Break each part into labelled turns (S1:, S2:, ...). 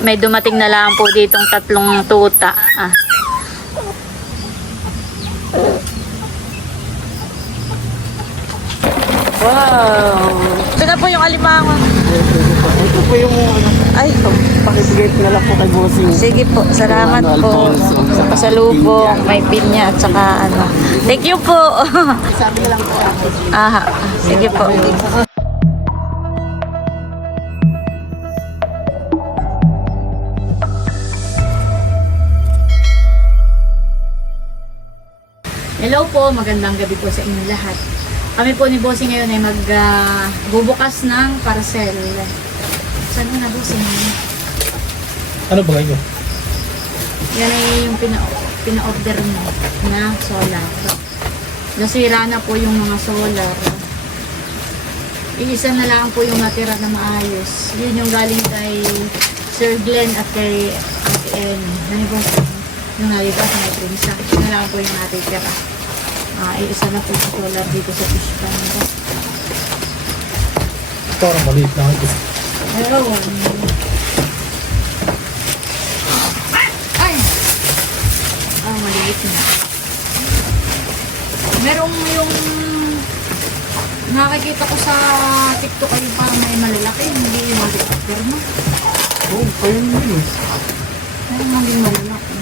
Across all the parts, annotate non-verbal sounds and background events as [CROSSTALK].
S1: May dumating na lang po ditong tatlong tuta. Ah. Wow! Ito na po yung alimango.
S2: Ito po yung ano,
S1: Ay,
S2: pakibigay ko na lang po kay Bossing.
S1: sige po. Salamat po. Sa pasalubong, may pinya at saka ano. Thank you po.
S2: Sabi lang po ako.
S1: Aha, sige po. Hello po, magandang gabi po sa inyong lahat. Kami po ni Bossing ngayon ay magbubukas ng parcel. Saan mo na Bossing?
S3: Ano ba kayo?
S1: Yan ay yung pina- pina-order mo na solar. Nasira na po yung mga solar. Iisa na lang po yung natira na maayos. Yun yung galing kay Sir Glenn at kay Ate Annie. Ano po yung nalipas sa may prinsa. Yun na lang po yung natitira. Ah, iisa na po yung solar dito sa fish pan.
S3: Parang maliit lang ito.
S1: Meron. Ay! Ah, maliit na. Merong yung nakikita ko sa TikTok ay parang may malalaki, hindi yung helicopter mo.
S3: Oo, oh, kayo yun eh.
S1: Meron maging malalaki.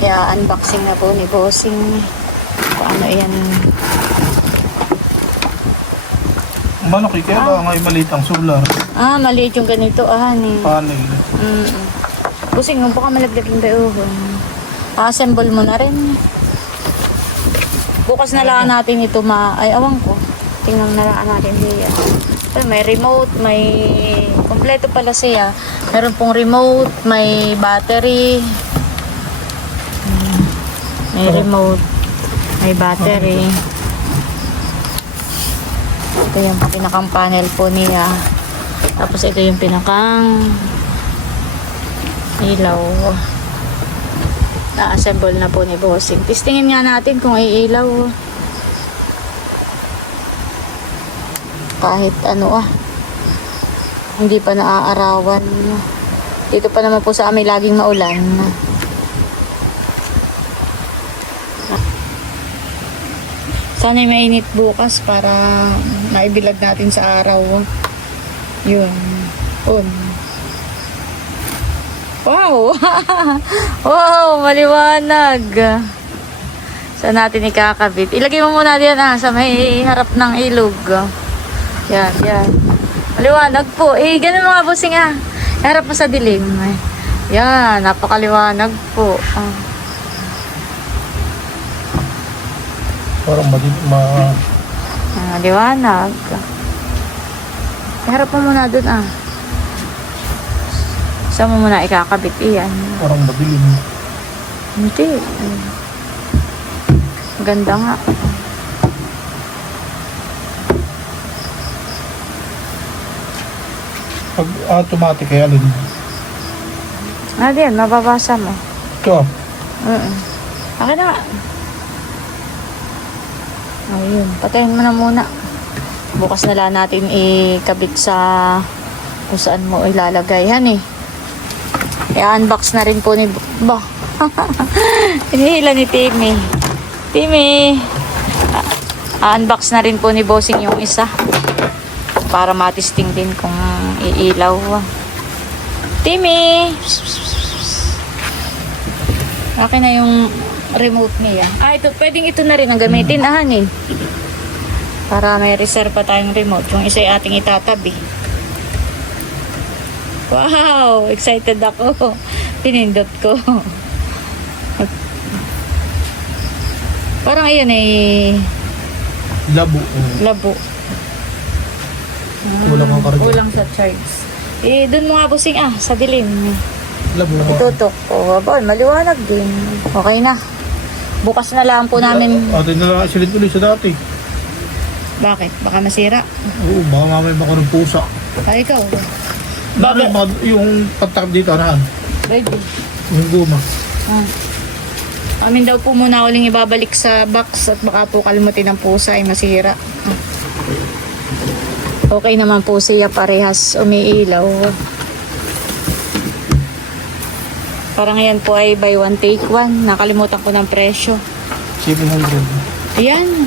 S1: Kaya unboxing na po ni Bossing. Kung ano yan.
S3: Malaki kaya ba ngay maliit ang solar
S1: Ah, maliit yung ganito ah, ni.
S3: panel?
S1: Mm. Busing mo, baka malaglag yung dayuhon. assemble mo na rin. Bukas na lang natin ito ma... Ay, awang ko. Tingnan na lang natin siya. Ay, may remote, may... Kompleto pala siya. Meron pong remote, may battery. May remote, may battery. Ito yung pinakang panel po niya. Tapos ito yung pinakang ilaw. Na-assemble na po ni Bossing. Testingin nga natin kung iilaw. Kahit ano ah. Hindi pa naaarawan. Dito pa naman po sa amin laging maulan. Sana'y mainit bukas para maibilag natin sa araw. Yun. Un. Wow! [LAUGHS] wow! Maliwanag! Saan natin ikakabit? Ilagay mo muna diyan ah, sa may harap ng ilog. Yan, yan. Maliwanag po. Eh, ganun mga busing ah. Harap mo sa dilim. Yan, napakaliwanag po. Ah.
S3: Parang maliit, ma...
S1: Ah, liwanag. Harap mo muna dun ah. Saan mo muna ikakabit? Iyan.
S3: Parang madilim.
S1: Hindi. Ay. Ganda nga.
S3: Pag automatic kaya alin.
S1: Ah, diyan. Mababasa mo.
S3: Ito ah.
S1: Oo. Akin na nga. Ayun. Patayin mo na muna. Bukas na lang natin ikabit sa kung saan mo ilalagay. Han eh. I-unbox na rin po ni... Ba? [LAUGHS] Hinihila ni Timmy. Timmy! Unbox na rin po ni Bossing yung isa. Para matisting din kung iilaw. Timmy! Akin na yung remote niya. Ah, ito, pwedeng ito na rin ang gamitin, ahan eh. Para may reserve pa tayong remote. Yung isa ay ating itatabi. Wow! Excited ako. [LAUGHS] Pinindot ko. Parang ayan eh,
S3: Labo. Oh.
S1: labo.
S3: Kulang ang karga.
S1: Kulang sa charge. Eh, dun mo nga busing ah, sa dilim.
S3: Labo?
S1: Itutok ko. Aba, maliwanag din. Okay na. Bukas na lang po namin.
S3: Atin na lang silit ulit sa dati.
S1: Bakit? Baka masira.
S3: Oo, baka mamaya baka ng pusa.
S1: Ay, ikaw.
S3: Bakit? Yung pagtakip dito, anahan?
S1: Ready.
S3: Yung guma.
S1: Ah. Amin daw po muna uling ibabalik sa box at baka po kalmutin ng pusa ay masira. Ah. Okay naman po siya parehas umiilaw. Parang yan po ay buy one take one. Nakalimutan ko ng presyo.
S3: 700.
S1: Ayan.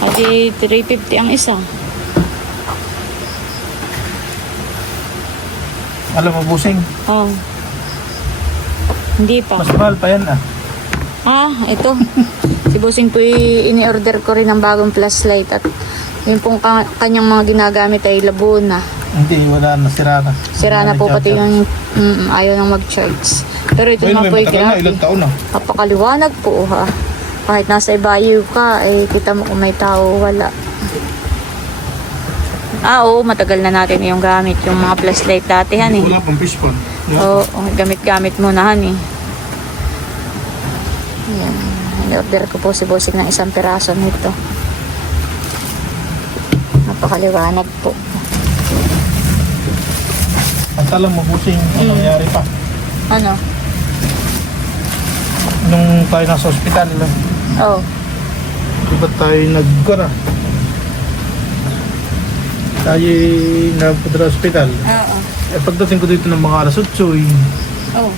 S1: Adi 350 ang isa.
S3: Alam mo, busing,
S1: Oh. Hindi pa.
S3: mas mahal pa yan ah.
S1: Ah, ito. si Busing po ini-order ko rin ng bagong flashlight at yun pong ka- kanyang mga ginagamit ay labo na.
S3: Hindi, wala na, sira na.
S1: Sira na po pati yung mm, ayaw nang mag-charge. Pero ito
S3: Ayun,
S1: naman
S3: may
S1: po ay
S3: matagal na,
S1: grabe.
S3: ilang taon na.
S1: Napakaliwanag po ha. Kahit nasa ibayo ka, eh, kita mo kung may tao, wala. Ah, oo, matagal na natin yung gamit. Yung mga flashlight dati, han eh.
S3: Wala pang fish pond.
S1: Oo, gamit-gamit mo na, han eh. Yan. In-order ko po si Bossing ng isang piraso nito. Napakaliwanag po.
S3: Ang talang mo, busing, ang
S1: Mm.
S3: nangyari pa.
S1: Ano?
S3: Nung tayo nasa ospital,
S1: Oh.
S3: di ba tayo nagkara? Tayo nagpunta sa ospital.
S1: Oo.
S3: Eh, pagdating ko dito ng mga alas 8, eh,
S1: Oh.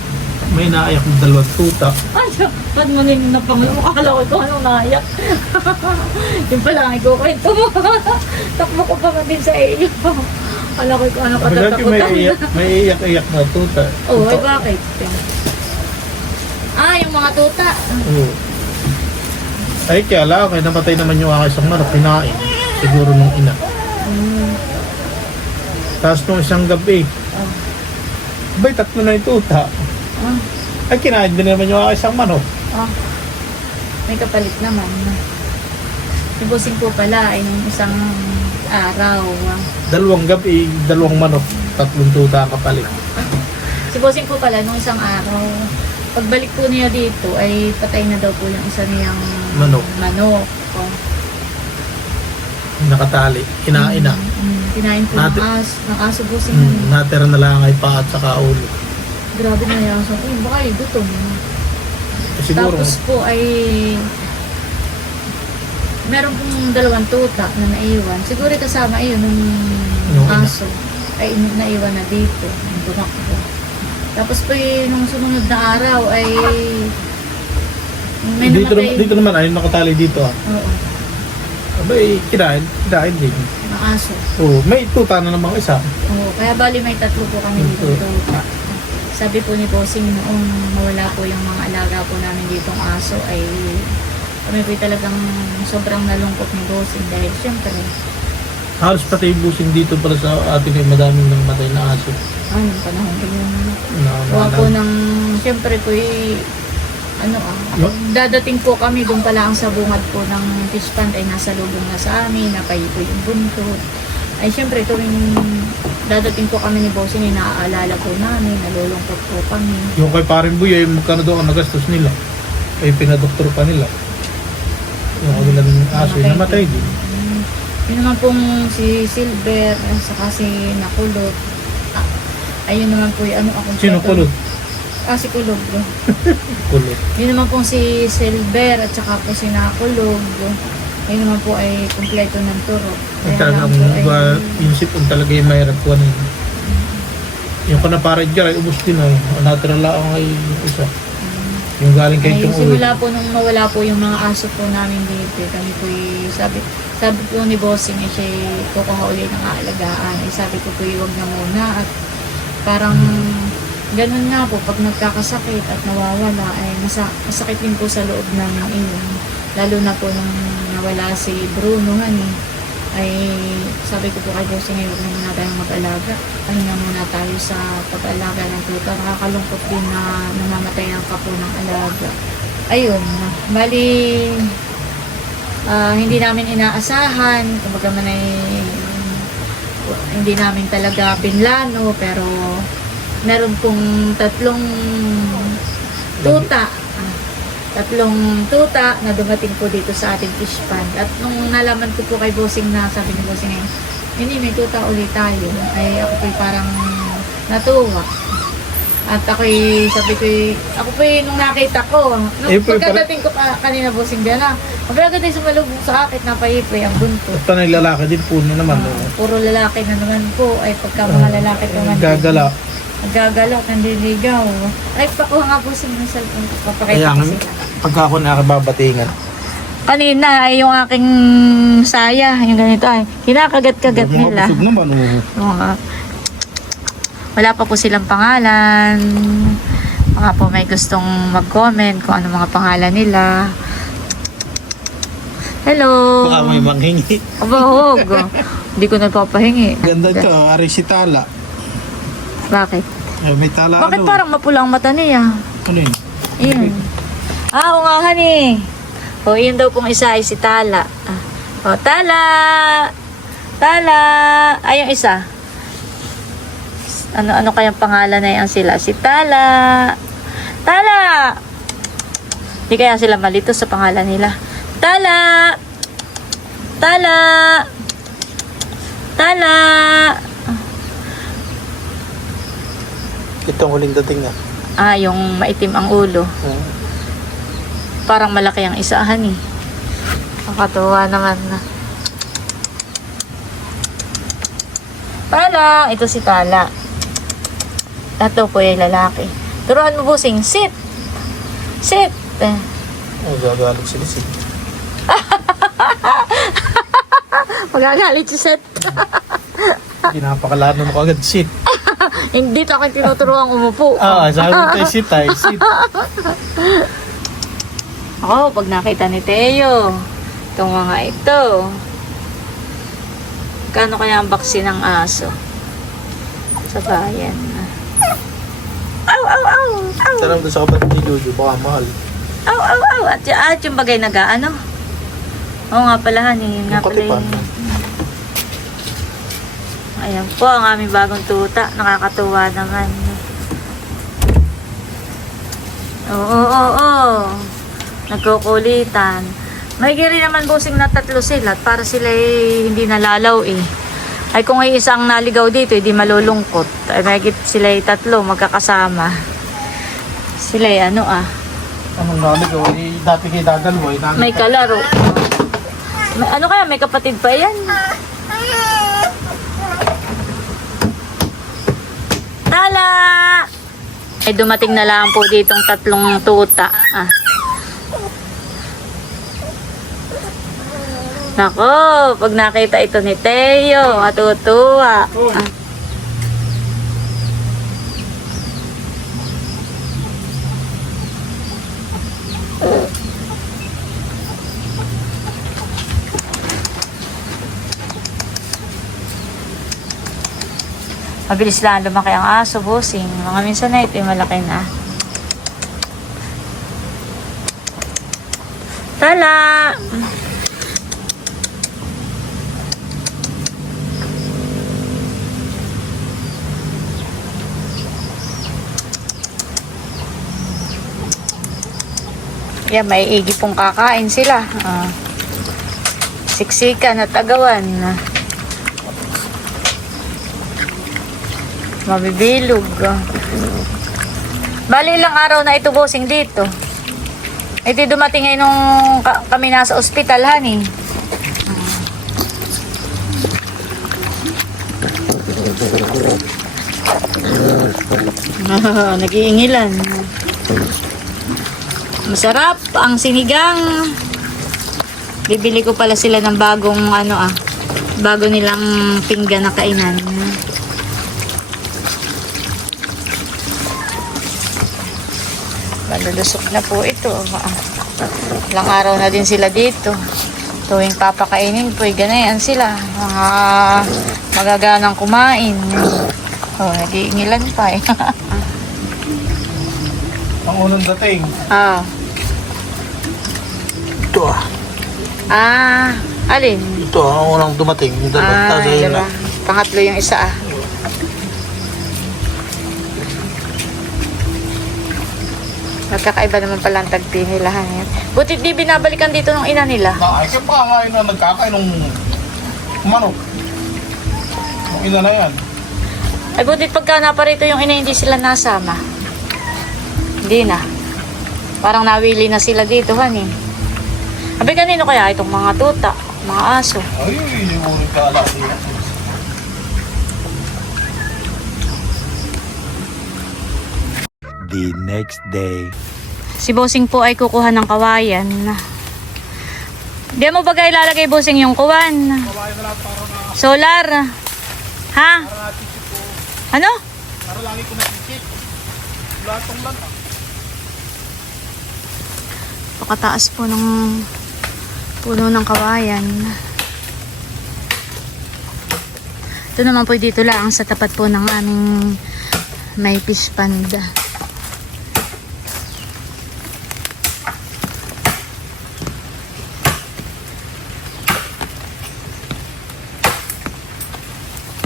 S3: may naayak ng dalawang tuta.
S1: Ay, ba't mo nila na pangulo? Akala ko ito anong naiyak. [LAUGHS] yung pala ang ikukwento mo. [LAUGHS] Takbo ko pa man din sa iyo. Akala ko ano
S3: Pagdating may
S1: katatakutan.
S3: iyak, may iyak-iyak na tuta.
S1: Oh, ay bakit? Ah, yung mga tuta.
S3: Oo. Ay, kaya lang, kaya namatay naman yung aking isang manok, kinain. Siguro nung ina.
S1: Mm.
S3: Tapos nung isang gabi,
S1: Oh.
S3: bay, tatlo na yung tuta.
S1: Ah,
S3: Ay, kinain din naman yung aking isang manok.
S1: ah. May kapalit naman. Si Busing po pala ay nung isang araw. ah.
S3: Dalawang gabi, dalawang manok, tatlong tuta kapalit.
S1: Si Bossing po pala, nung isang araw, pagbalik po niya dito, ay patay na daw po yung isa niyang
S3: Manok.
S1: manok. Oh.
S3: Nakatali, kinain na.
S1: Mm, kinain po
S3: Nati-
S1: ng aso, ng aso Bossing.
S3: Mm,
S1: Mm.
S3: natira na lang ay paa at saka ulo.
S1: Grabe na yung aso. Eh, baka yung gutom.
S3: Eh, siguro,
S1: Tapos po ay meron pong dalawang tuta na naiwan. Siguro kasama iyon nung
S3: Nung ina.
S1: aso ay naiwan na dito. Nung tumakbo. Tapos po eh, nung sumunod na araw ay may
S3: dito,
S1: namatay.
S3: naman, dito naman ay nakatali dito ah.
S1: Oo,
S3: Abay, kinain, kinain din.
S1: ng aso.
S3: Oo, may tuta na namang isa.
S1: Oo, kaya bali may tatlo po kami dito tuta. Sabi po ni Bossing noong mawala po yung mga alaga po namin ditong aso ay kami po talagang sobrang nalungkot ni Bossing dahil syempre
S3: Halos pati yung busing dito pala sa atin ay madaming nang matay na aso.
S1: ano panahon ko yun
S3: na,
S1: po ng, siyempre po eh, ano ah,
S3: Yo-
S1: dadating po kami doon pala ang sabungad po ng fish pond ay nasa lubong na sa amin, napayi po yung buntot. Ay siyempre tuwing dadating po kami ni Bossing, ay naaalala po namin, nalulungkot po kami.
S3: yung kay paring buya, yung magkano daw ang nagastos nila. Ay pinadoktor pa nila. Yung kabilang aso, yung namatay din.
S1: Mm, Yun naman pong si Silver, at saka si Nakulot. Ah, ayun naman po yung ano ako.
S3: Sino kulot?
S1: Ah, si Kulog. [LAUGHS]
S3: Kulot.
S1: Yun naman pong si Silver at saka po si Nakulog. Ayun naman po ay kumpleto ng turo.
S3: Ang talagang ba, yung sipon talaga yung mahirap ko ano. Yung kanaparad dyan ay ubos din ay. Ang natira lang ay isa. Yung galing kay
S1: ay
S3: Uwi.
S1: simula po nung nawala po yung mga aso po namin dito. Kami po sabi, sabi po ni Bossing ay siya kukuha ulit ng aalagaan. Ay sabi ko po wag na muna at parang ganun nga po pag nagkakasakit at nawawala ay masa, masakit din po sa loob ng iyon. Lalo na po nung nawala si Bruno nga ni ay sabi ko po kay Bossing ay huwag na muna tayong mag-alaga. Na muna tayo sa pag-alaga ng tuta. Nakakalungkot din na namamatay ang kapo ng alaga. Ayun, bali ah, hindi namin inaasahan, kumbaga man ay hindi namin talaga pinlano pero meron pong tatlong tuta tatlong tuta na dumating po dito sa ating fish pond at nung nalaman ko po kay Bossing na sabi ni Bossing ay hindi may tuta ulit tayo ay ako po parang natuwa At ako'y, sabi ko, ako po nung nakita ko, nung
S3: Eh,
S1: pagkadating ko ka, kanina bossing dyan na, ang agad ay sumalubong sa akin, napahipoy ang buntot.
S3: At panay lalaki din po na naman. oh.
S1: Puro lalaki na naman po, ay pagka mga lalaki naman.
S3: Gagala.
S1: Nagagalaw, nandiligaw. Ay, pakuha nga po sa mga cellphone. Papakita ko sila.
S3: Pagka ako nakababatingan.
S1: Kanina ay yung aking saya, yung ganito ay, kinakagat-kagat nila.
S3: Busog naman. oh.
S1: Mga, wala pa po silang pangalan. Mga po may gustong mag-comment kung ano mga pangalan nila. Hello.
S3: Baka may manghingi.
S1: Aba, huwag. Hindi ko napapahingi.
S3: Ganda to, ari si Tala.
S1: Bakit?
S3: Ay, may Tala
S1: Bakit
S3: ano?
S1: parang mapula ang mata niya?
S3: Ano yun?
S1: Iyan. Ah, oo nga, honey. O, yun daw pong isa ay si Tala. Ah. O, Tala! Tala! Ay, yung isa. Ano, ano kayang pangalan na yan sila? Si Tala! Tala! Hindi kaya sila malito sa pangalan nila. Tala! Tala! Tala!
S3: Itong huling dating na.
S1: Ah, yung maitim ang ulo.
S3: Hmm.
S1: Parang malaki ang isahan eh. Nakatuwa naman na. Tala! Ito si Tala. Ito po yung lalaki. Turuan mo busing. Sit! Sit! Eh.
S3: Oh, gagalit sila si [LAUGHS]
S1: Magagalit si Set.
S3: Pinapakalaan mo kagad sit. [LAUGHS]
S1: Hindi to ako tinuturuan umupo.
S3: Ah, sabi mo tayo sit tayo, sit. [LAUGHS]
S1: Ako, pag nakita ni Teo, itong mga ito, kano kaya ang baksin ng aso? Sa bayan. Aw, aw, aw, aw,
S3: Tanong doon sa kapatid ni Jojo, baka mahal.
S1: aw, aw, aw. At, at yung bagay na gaano? Oo nga pala. Yun nga
S3: Yung
S1: pala
S3: katipan.
S1: yun. Ayan po, ang aming bagong tuta. Nakakatuwa naman. Oo, oo, oo. Nagkukulitan. May giri naman busing na tatlo sila at para sila ay hindi nalalaw eh. Ay kung ay isang naligaw dito, hindi malulungkot. Ay may sila ay tatlo magkakasama. Sila ay ano ah,
S3: Anong naligaw? Eh, dati kay dadalwa. Eh,
S1: may kalaro. May, ano kaya, may kapatid pa yan? Tala! Eh, dumating na lang po ditong tatlong tuta. Ah. Nako, pag nakita ito ni Teo, matutuwa. Ah. Mabilis lang lumaki ang aso, bossing. Mga minsan na ito malaki na. Tala! Yan, may igi pong kakain sila. Ah. Siksikan at agawan. Mabibilog. Bali ilang araw na ito bossing dito. Ito dumating ngayon nung ka- kami nasa ospital, honey. [LAUGHS] Nag-iingilan. Masarap ang sinigang. Bibili ko pala sila ng bagong ano ah. Bago nilang pinggan na kainan. Malulusok na po ito. Ah, Ilang araw na din sila dito. Tuwing papakainin po, ganayan sila. Mga magaganang kumain. Oh, nag-iingilan pa eh. [LAUGHS]
S3: Ang unang dating.
S1: ah.
S3: Ito ah.
S1: Ah, alin?
S3: Ito ang unang dumating. Yung dalawa.
S1: Ah,
S3: ayun
S1: diba?
S3: na.
S1: Pangatlo yung isa ah. Magkakaiba naman pala ang tagpi nila. Hanip. Buti di binabalikan dito ng ina nila.
S3: Ay, siya pa nga yun na nagkakain ng manok. Ang ina na yan.
S1: Ay buti pagka naparito yung ina hindi sila nasama. Hindi na. Parang nawili na sila dito, honey. Sabi kanino kaya itong mga tuta, mga aso?
S3: Ay, yung kala nila.
S4: the next day.
S1: Si Bossing po ay kukuha ng kawayan. Di mo ba ilalagay Bossing yung kuwan? Solar. Ha? Ano?
S3: Para lagi ko nakisit. Latong lang.
S1: Pakataas po ng puno ng kawayan. Ito naman po dito lang sa tapat po ng aming may fish pond.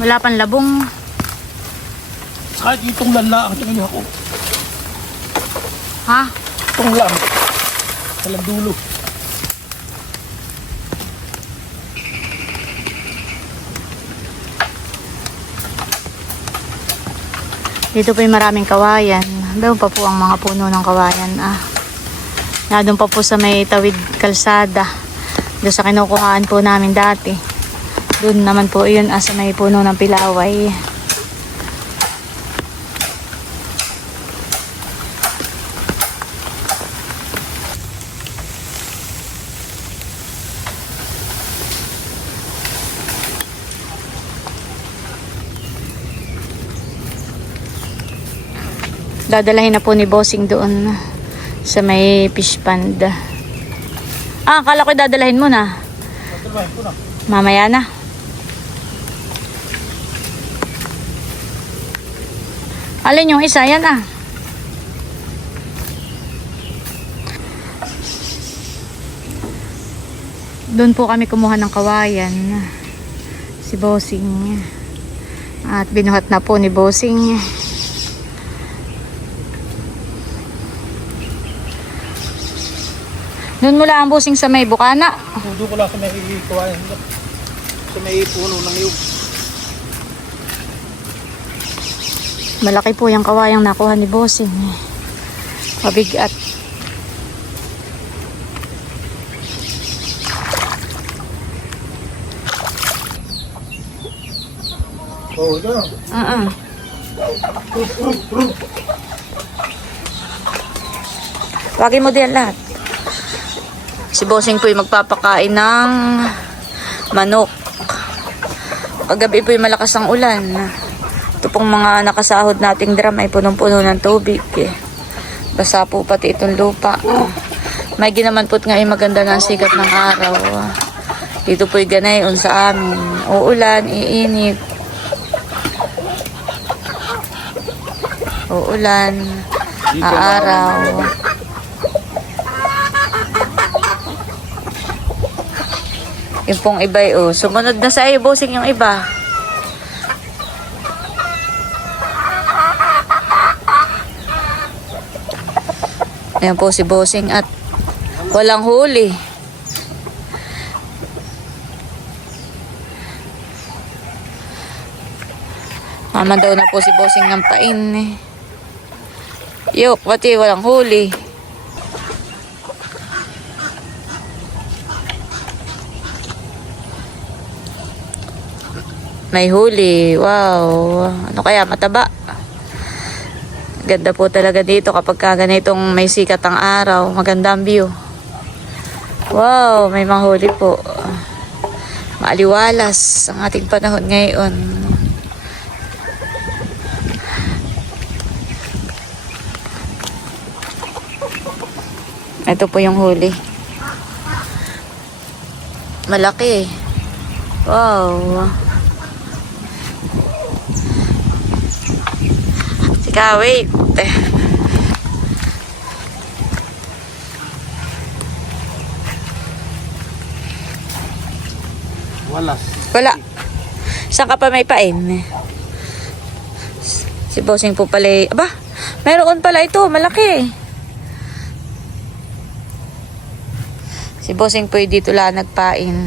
S1: Wala pang labong.
S3: Kahit itong lala ang tingin ako.
S1: Ha?
S3: Itong lang. Walang dulo.
S1: Dito po yung maraming kawayan. Doon pa po ang mga puno ng kawayan. Ah. Nandun pa po sa may tawid kalsada. Doon sa kinukuhaan po namin dati. Doon naman po yun ah, sa may puno ng pilaway. Dadalahin na po ni Bossing doon sa may fish pond. Ah, akala ko dadalahin mo na. Mamaya na. Alin yung isa? Yan ah. Doon po kami kumuha ng kawayan. Si Bossing. At binuhat na po ni Bossing. Doon mula ang Bossing sa may bukana.
S3: Tudo ko lang sa may kawayan. Sa may puno ng iyong.
S1: Malaki po yung kawayang nakuha ni Bossing. Mabigat.
S3: Oo, ito na.
S1: Uh-uh. Wagin mo din lahat. Si Bossing po yung magpapakain ng manok. Paggabi po yung malakas ang ulan. Ito pong mga nakasahod nating drum ay punong-puno ng tubig. Eh. Basa po pati itong lupa. May ginaman po't nga ay maganda ng sikat ng araw. Dito po'y ganayon sa amin. Uulan, iinit. Uulan, aaraw. Yung pong iba, oh. Sumunod na sa iyo, bossing yung iba. Ayan po si bossing at walang huli. Maman daw na po si bossing ng pain eh. Yok, pati walang huli. May huli. Wow. Ano kaya? Mataba. Ganda po talaga dito kapag ka ganitong may sikat ang araw. Maganda ang view. Wow, may manghuli po. Maaliwalas ang ating panahon ngayon. Ito po yung huli. Malaki. Wow. Sika, wait.
S3: Walas.
S1: Wala. Saan ka pa may pain? Si Bossing po pala. eh. Aba, mayroon pala ito. Malaki. Si Bossing po dito lang nagpain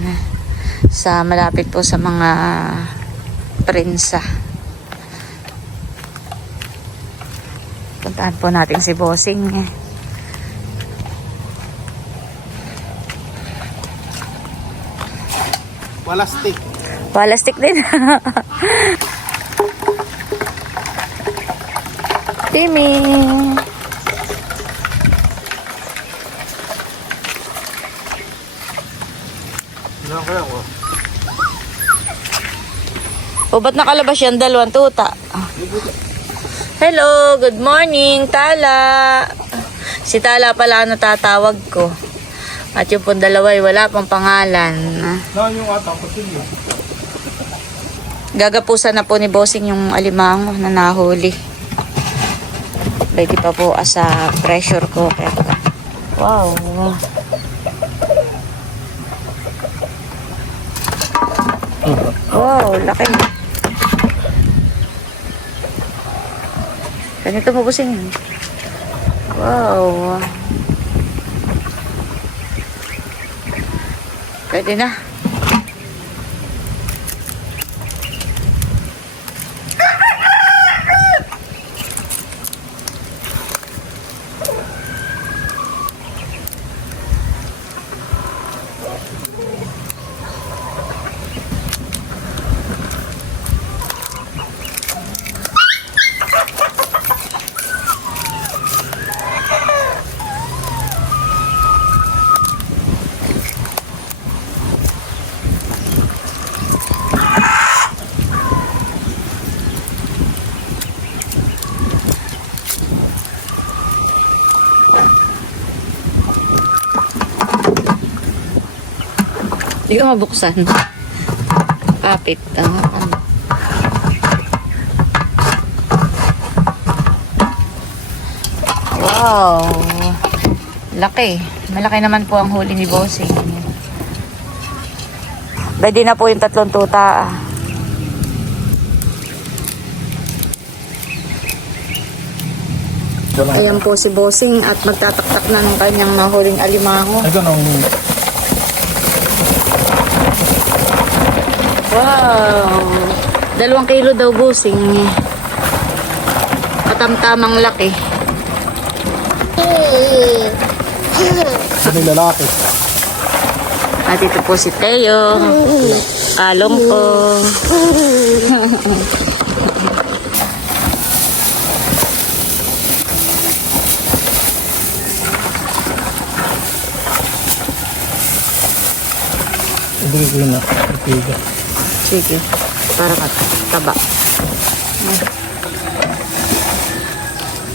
S1: sa malapit po sa mga prensa. Ito Puntahan po natin si Bossing.
S2: Wala stick.
S1: Palastik din. Timmy.
S2: Ko lang oh.
S1: O, ba't nakalabas yan dalawang tuta? Hello, good morning, Tala. Si Tala pala ang natatawag ko. At yung pong dalawa ay wala pang pangalan.
S3: Na yung atang pasilyo.
S1: Gagapusan na po ni Bossing yung alimango na nahuli. Ready pa po as a pressure cooker. Wow. Wow, laki. Ganito mo Bossing. Wow. Pwede na. Hindi ko mabuksan. Kapit. Ah, ano. Wow. Laki. Malaki naman po ang huli ni Bossing. Pwede na po yung tatlong tuta. Ayan po si Bossing at magtataktak na ng kanyang nahuling alimango.
S3: Ay, ganun.
S1: Wow! Dalawang kilo daw busing. Katamtamang laki.
S3: Sa may lalaki.
S1: At ito po si Teo. Kalong po.
S3: Ibigay ko na.
S1: Sige. Para mataba.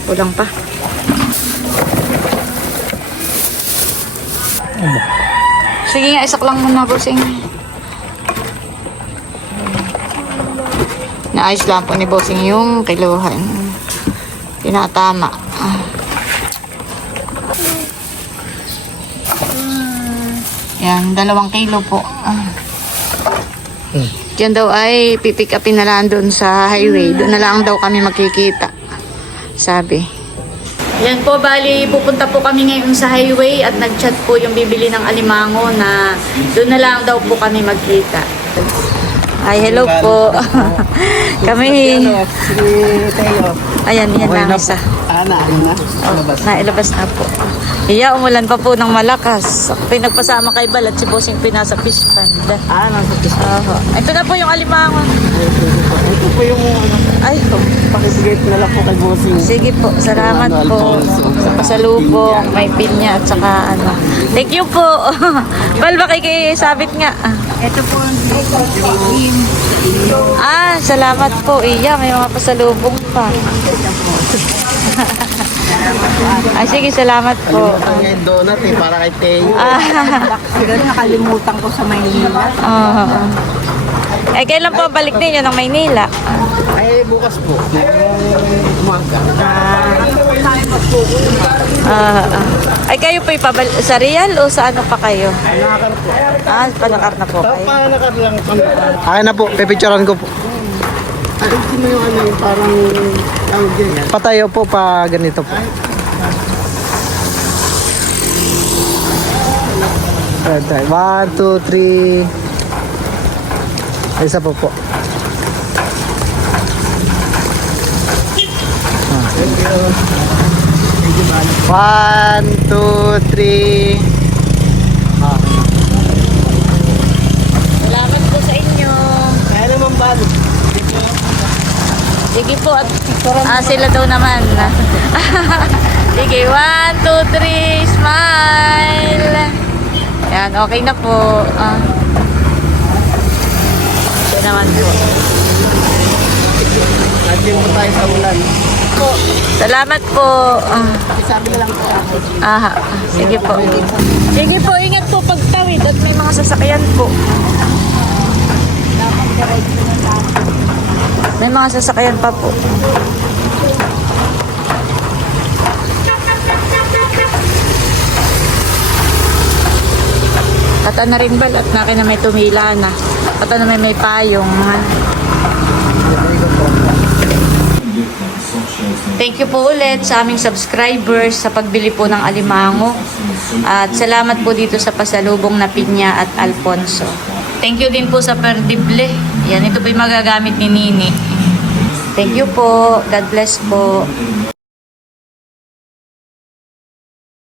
S1: Kulang pa. Sige nga, isak lang muna bossing. Naayos lang po ni bossing yung kiluhan. Tinatama. Yan, dalawang kilo po.
S3: Hmm.
S1: Diyan daw ay pipick upin na lang doon sa highway. Doon na lang daw kami magkikita. Sabi. Yan po, bali, pupunta po kami ngayon sa highway at nag-chat po yung bibili ng alimango na doon na lang daw po kami magkita. Ay, hello po. [LAUGHS] kami,
S2: Teo.
S1: ayan, yan lang
S3: na.
S2: ano
S1: isa.
S2: Ah, na, ano na?
S1: Oh, nailabas na po. Iya, umulan pa po ng malakas. Pinagpasama kay Balat, si Bossing pinasa fish pond.
S2: Ah, nasa kisa.
S1: Oho. Ito na po yung alimango.
S2: Ito po yung ano,
S1: Ay,
S2: pakibigay ko na lang po kay Bossing.
S1: sige po. Salamat
S2: Ano,
S1: po.
S2: Alfonso.
S1: Sa pasalubong, may pinya at saka ano. Thank you po. [LAUGHS] Bal, baka kay sabit nga.
S2: Ito po ang
S1: Ah, salamat po. Iya, may mga pasalubong pa. Ay, sige, salamat po.
S2: Kalimutan niya yung donut eh, para kay Teo.
S1: Ah,
S2: Siguro nakalimutan ko sa Maynila.
S1: oo. Eh, kailan po balik ninyo ng Maynila?
S2: Ay, bukas po. Ngayong umaga.
S1: Ah, ah. Ay, kayo po ipabal sa Real o sa ano pa kayo?
S2: Nakakar po.
S1: Ah, palakar na po
S2: Tapos
S1: kayo.
S2: pa nakar lang kami.
S4: Akin na po, pipicturean ko po.
S2: Ay, sino yung ano yung parang tawag din yan?
S4: Patayo po pa ganito po. Right, right. One, two, three. Isa po po. Ah. One, two, three. Okay.
S1: Salamat po sa inyo.
S2: Kaya naman ba?
S1: Sige po. At, ah, sila daw naman. [LAUGHS] Sige, one, two, three, smile. Yan, okay na po. Ah. Ito naman po.
S2: At yun po tayo sa ulan.
S1: po. Salamat po. Ah,
S2: Sabi na lang po ako.
S1: aha, sige po. Sige po, ingat po pagtawid at may mga sasakyan po. May mga sasakyan pa po. Kata na rin ba at naki na may tumila na. Kata na may may payong. Thank you po ulit sa aming subscribers sa pagbili po ng alimango. At salamat po dito sa pasalubong na Pinya at Alfonso. Thank you din po sa perdible. Yan, ito po yung magagamit ni Nini. Thank you po. God bless po.